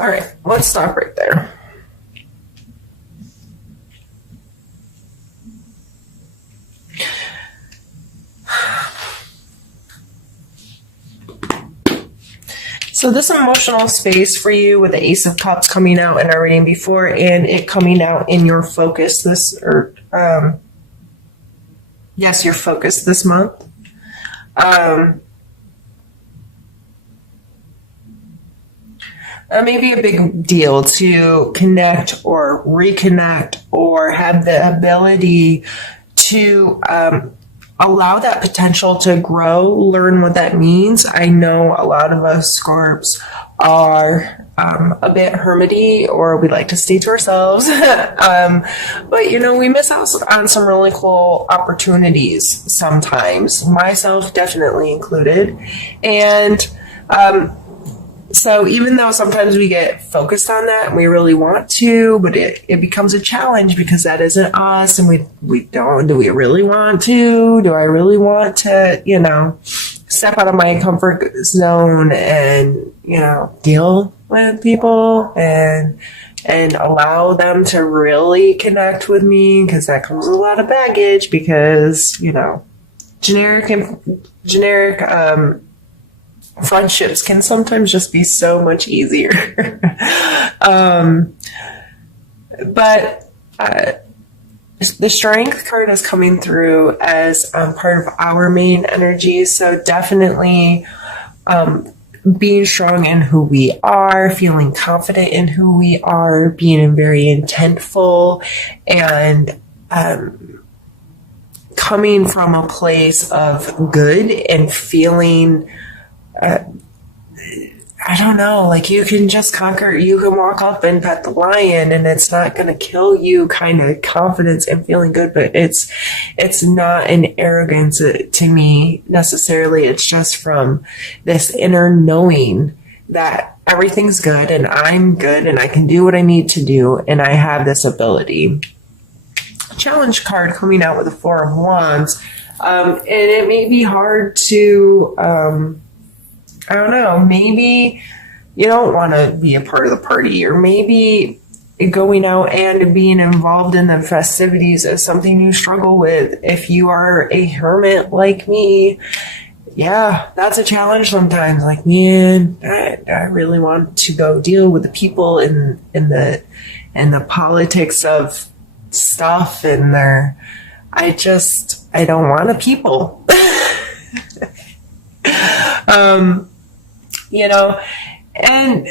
All right, let's stop right there. So this emotional space for you with the Ace of Cups coming out in our reading before and it coming out in your focus your focus this month. May be a big deal to connect or reconnect or have the ability to allow that potential to grow, learn what that means. I know a lot of us Scorps are a bit hermity, or we like to stay to ourselves. But, we miss out on some really cool opportunities sometimes, myself definitely included. And so even though sometimes we get focused on that and we really want to, but it becomes a challenge because that isn't us, and we don't. Do we really want to? Do I really want to, step out of my comfort zone and, deal with people and allow them to really connect with me? Because that comes with a lot of baggage because, generic friendships can sometimes just be so much easier. But the Strength card is coming through as part of our main energy. So definitely being strong in who we are, feeling confident in who we are, being very intentful, and coming from a place of good and feeling I don't know, like you can walk up and pet the lion and it's not going to kill you kind of confidence and feeling good, but it's not an arrogance to me necessarily. It's just from this inner knowing that everything's good and I'm good and I can do what I need to do and I have this ability. Challenge card coming out with the Four of Wands. And it may be hard to, I don't know, maybe you don't want to be a part of the party, or maybe going out and being involved in the festivities is something you struggle with. If you are a hermit like me, yeah, that's a challenge sometimes. Like, man, I really want to go deal with the people in the politics of stuff and I don't want to people. And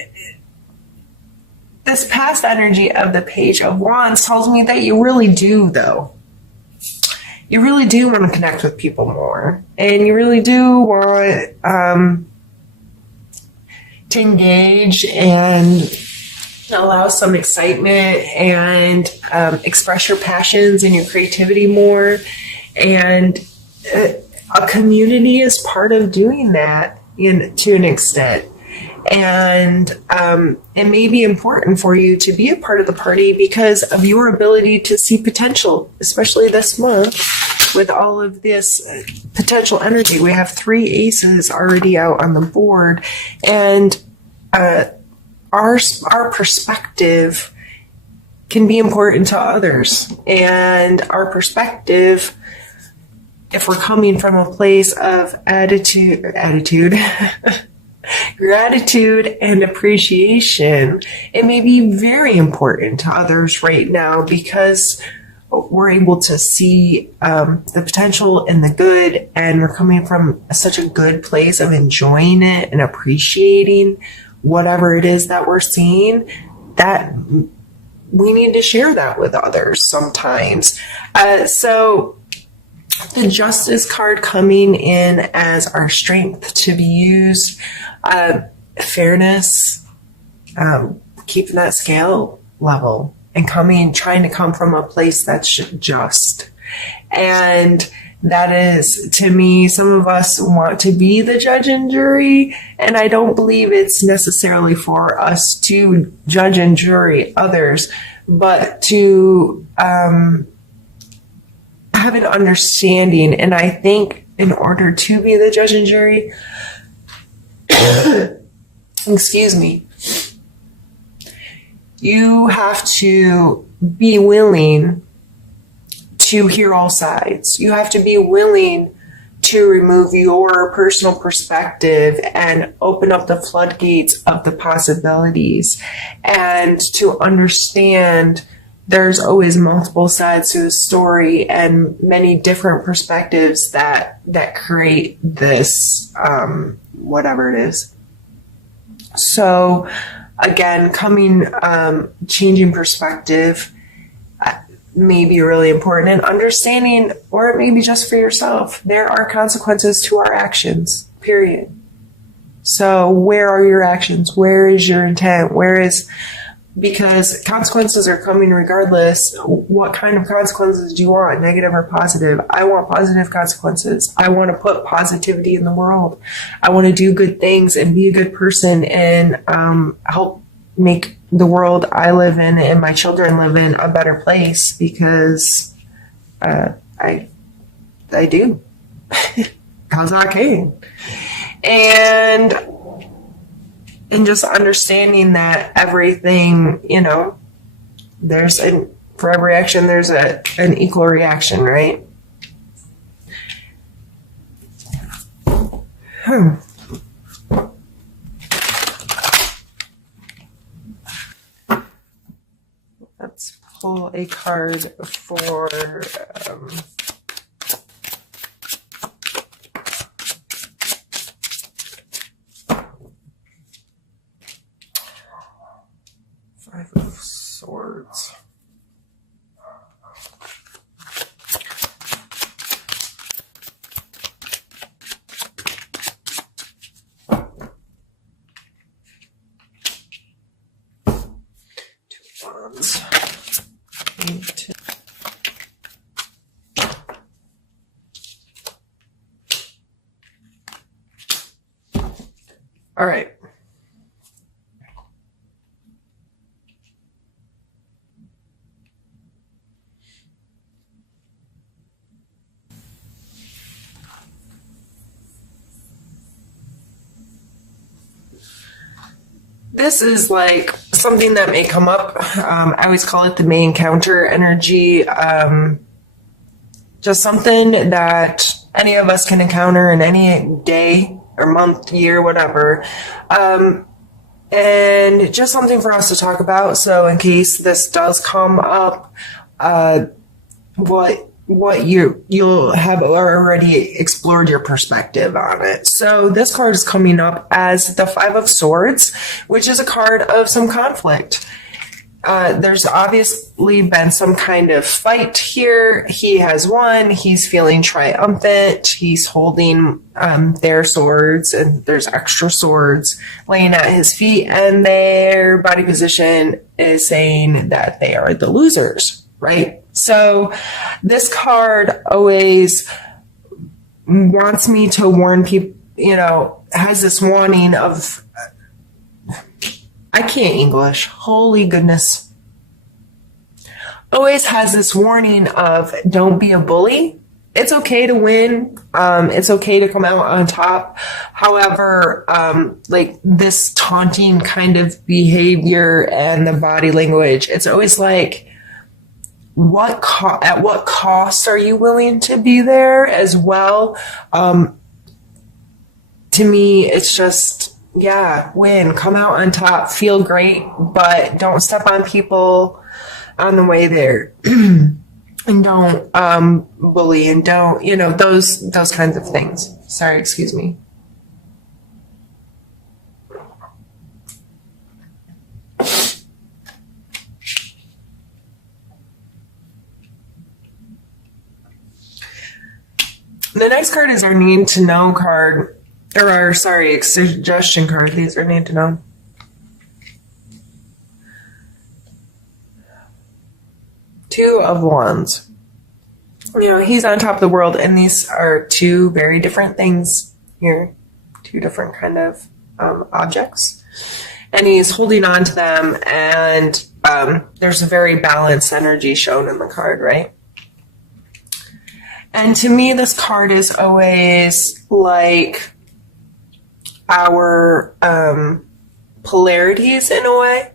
this past energy of the Page of Wands tells me that you really do, though. You really do want to connect with people more. And you really do want to engage and allow some excitement and express your passions and your creativity more. And a community is part of doing that to an extent. And it may be important for you to be a part of the party because of your ability to see potential, especially this month with all of this potential energy. We have 3 aces already out on the board, and our perspective can be important to others. And our perspective, if we're coming from a place of attitude, gratitude and appreciation, it may be very important to others right now because we're able to see the potential and the good, and we're coming from such a good place of enjoying it and appreciating whatever it is that we're seeing, that we need to share that with others sometimes. So the Justice card coming in as our strength to be used, fairness, keeping that scale level and trying to come from a place that's just. And that is, to me, some of us want to be the judge and jury, and I don't believe it's necessarily for us to judge and jury others, but to have an understanding. And I think in order to be the judge and jury, excuse me, You have to be willing to hear all sides. You have to be willing to remove your personal perspective and open up the floodgates of the possibilities, and to understand there's always multiple sides to a story and many different perspectives that create this whatever it is. So again, changing perspective may be really important, and understanding, or maybe just for yourself, there are consequences to our actions, period. So where are your actions? Where is your intent? Because consequences are coming regardless. What kind of consequences do you want? Negative or positive? I want positive consequences. I want to put positivity in the world. I want to do good things and be a good person and help make the world I live in and my children live in a better place, because I do. Because I can. And just understanding that everything, for every action, there's an equal reaction, right? Let's pull a card for Five of Swords. Two Wands. All right. This is like something that may come up. I always call it the May encounter energy. Just something that any of us can encounter in any day or month, year, whatever. And just something for us to talk about. So in case this does come up, what you'll have already explored your perspective on it. So this card is coming up as the Five of Swords, which is a card of some conflict. There's obviously been some kind of fight here. He has won. He's feeling triumphant. He's holding their swords, and there's extra swords laying at his feet, and their body position is saying that they are the losers, right? So this card always wants me to warn people, has this warning of, I can't English, holy goodness. Always has this warning of, don't be a bully. It's okay to win. It's okay to come out on top. However, like this taunting kind of behavior and the body language, it's always like, at what cost are you willing to be there as well? To me, it's just, win, come out on top, feel great, but don't step on people on the way there. And don't bully, and don't, those kinds of things. Sorry, excuse me. The next card is our need to know card, or our, suggestion card. These are need to know. Two of Wands. He's on top of the world, and these are two very different things here. Two different kind of objects. And he's holding on to them, and there's a very balanced energy shown in the card, right? And to me, this card is always like our polarities in a way.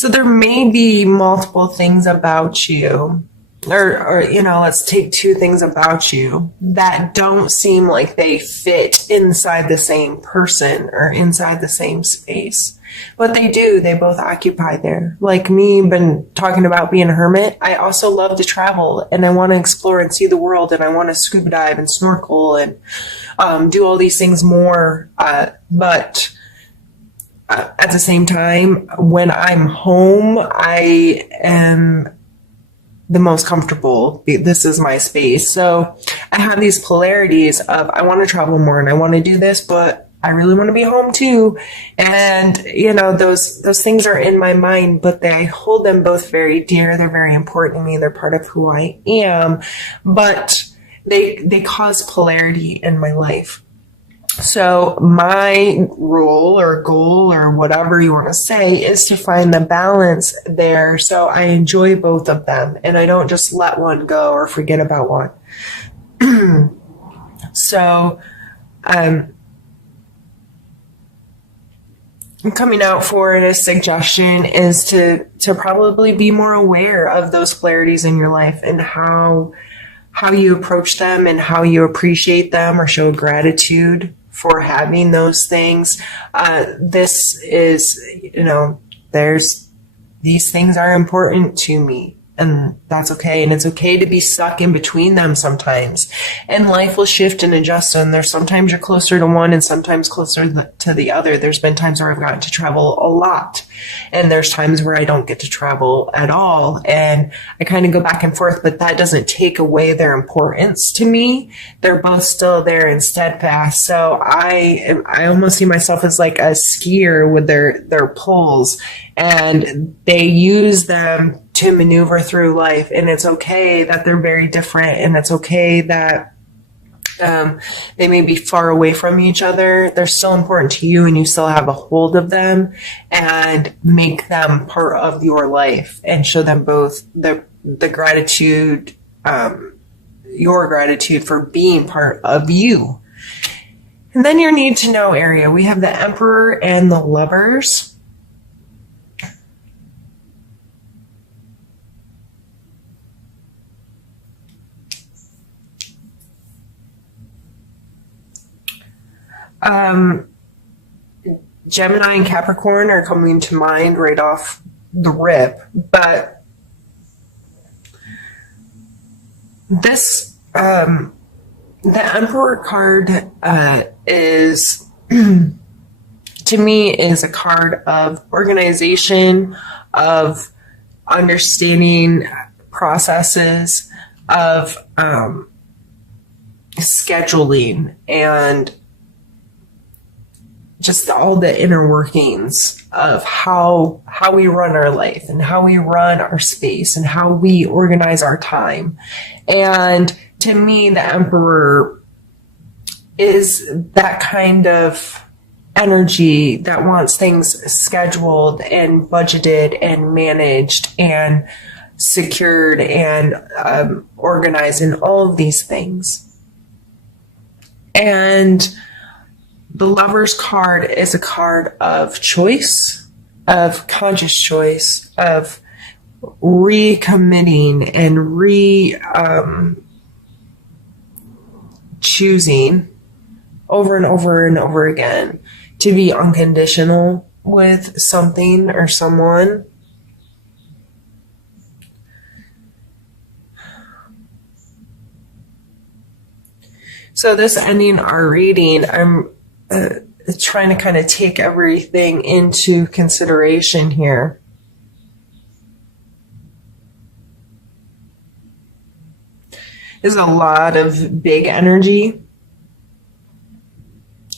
So there may be multiple things about you, or let's take two things about you that don't seem like they fit inside the same person or inside the same space. But they do. They both occupy there. Like me, been talking about being a hermit. I also love to travel and I want to explore and see the world and I want to scuba dive and snorkel and do all these things more. But at the same time, when I'm home, I am the most comfortable. This is my space. So I have these polarities of I want to travel more and I want to do this, but I really want to be home too. And, those things are in my mind, but I hold them both very dear. They're very important to me. They're part of who I am, but they cause polarity in my life. So my role or goal or whatever you want to say is to find the balance there. So I enjoy both of them and I don't just let one go or forget about one. So, coming out for a suggestion is to probably be more aware of those polarities in your life and how you approach them and how you appreciate them or show gratitude for having those things. This is, these things are important to me. And that's okay. And it's okay to be stuck in between them sometimes. And life will shift and adjust. And there's sometimes you're closer to one and sometimes closer to the other. There's been times where I've gotten to travel a lot. And there's times where I don't get to travel at all. And I kind of go back and forth, but that doesn't take away their importance to me. They're both still there and steadfast. So I almost see myself as like a skier with their poles. And they use them to maneuver through life. And it's okay that they're very different. And it's okay that they may be far away from each other. They're still important to you and you still have a hold of them, and make them part of your life and show them both the gratitude, your gratitude for being part of you. And then your need to know area. We have the Emperor and the Lovers. Gemini and Capricorn are coming to mind right off the rip, but this, the Emperor card, is, to me, is a card of organization, of understanding processes, of, scheduling, and just all the inner workings of how we run our life and how we run our space and how we organize our time. And to me, the Emperor is that kind of energy that wants things scheduled and budgeted and managed and secured and organized and all of these things. And the Lover's card is a card of choice, of conscious choice, of recommitting and choosing over and over and over again to be unconditional with something or someone. So this ending our reading, I'm trying to kind of take everything into consideration here. There's a lot of big energy,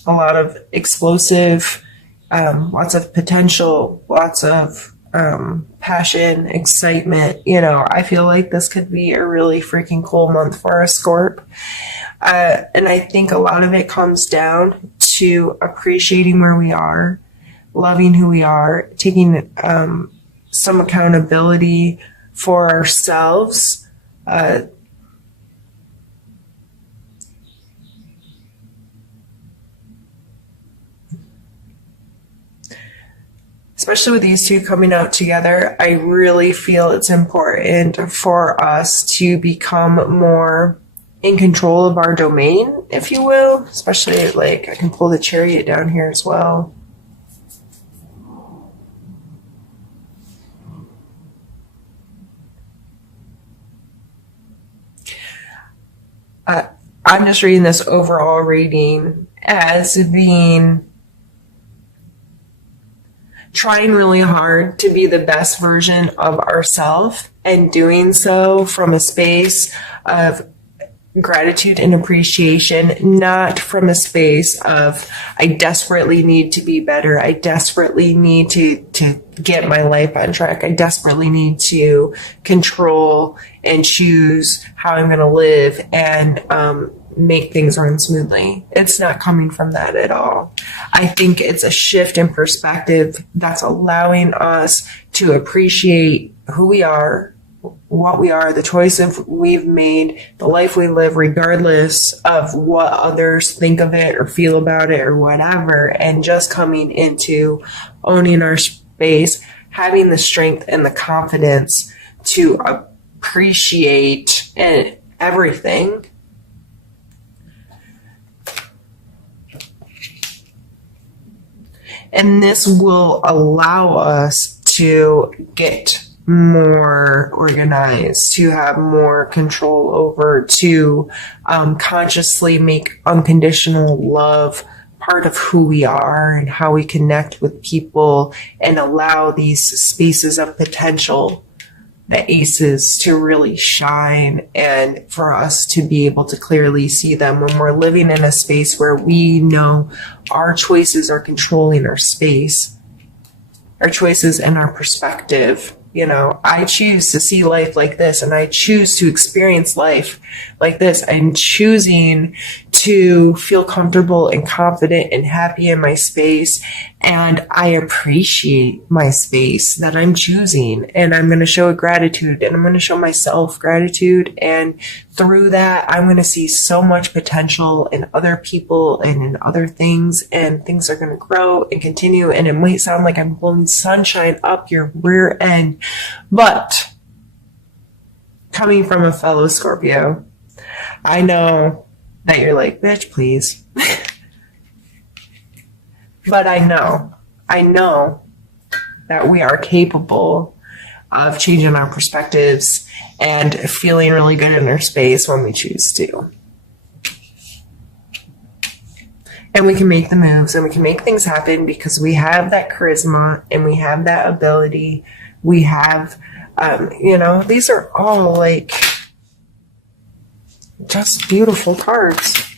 a lot of explosive, lots of potential, lots of passion, excitement. I feel like this could be a really freaking cool month for a Scorp. And I think a lot of it comes down to appreciating where we are, loving who we are, taking some accountability for ourselves. especially with these two coming out together, I really feel it's important for us to become more in control of our domain, if you will. Especially, like, I can pull the Chariot down here as well. I'm just reading this overall reading as being trying really hard to be the best version of ourselves, and doing so from a space of gratitude and appreciation, not from a space of I desperately need to be better. I desperately need to get my life on track. I desperately need to control and choose how I'm going to live and make things run smoothly. It's not coming from that at all. I think it's a shift in perspective that's allowing us to appreciate who we are, what we are, the choices we've made, the life we live, regardless of what others think of it or feel about it or whatever, and just coming into owning our space, having the strength and the confidence to appreciate everything. And this will allow us to get more organized, to have more control over, to consciously make unconditional love part of who we are and how we connect with people, and allow these spaces of potential, the aces, to really shine, and for us to be able to clearly see them when we're living in a space where we know our choices are controlling our space, our choices and our perspective. You know, I choose to see life like this, and I choose to experience life like this. I'm choosing to feel comfortable and confident and happy in my space. And I appreciate my space that I'm choosing. And I'm going to show gratitude, and I'm going to show myself gratitude. And through that, I'm going to see so much potential in other people and in other things. And things are going to grow and continue. And it might sound like I'm blowing sunshine up your rear end, but coming from a fellow Scorpio, I know that you're like, bitch, please. But I know that we are capable of changing our perspectives and feeling really good in our space when we choose to. And we can make the moves, and we can make things happen because we have that charisma and we have that ability. We have, these are all like just beautiful cards.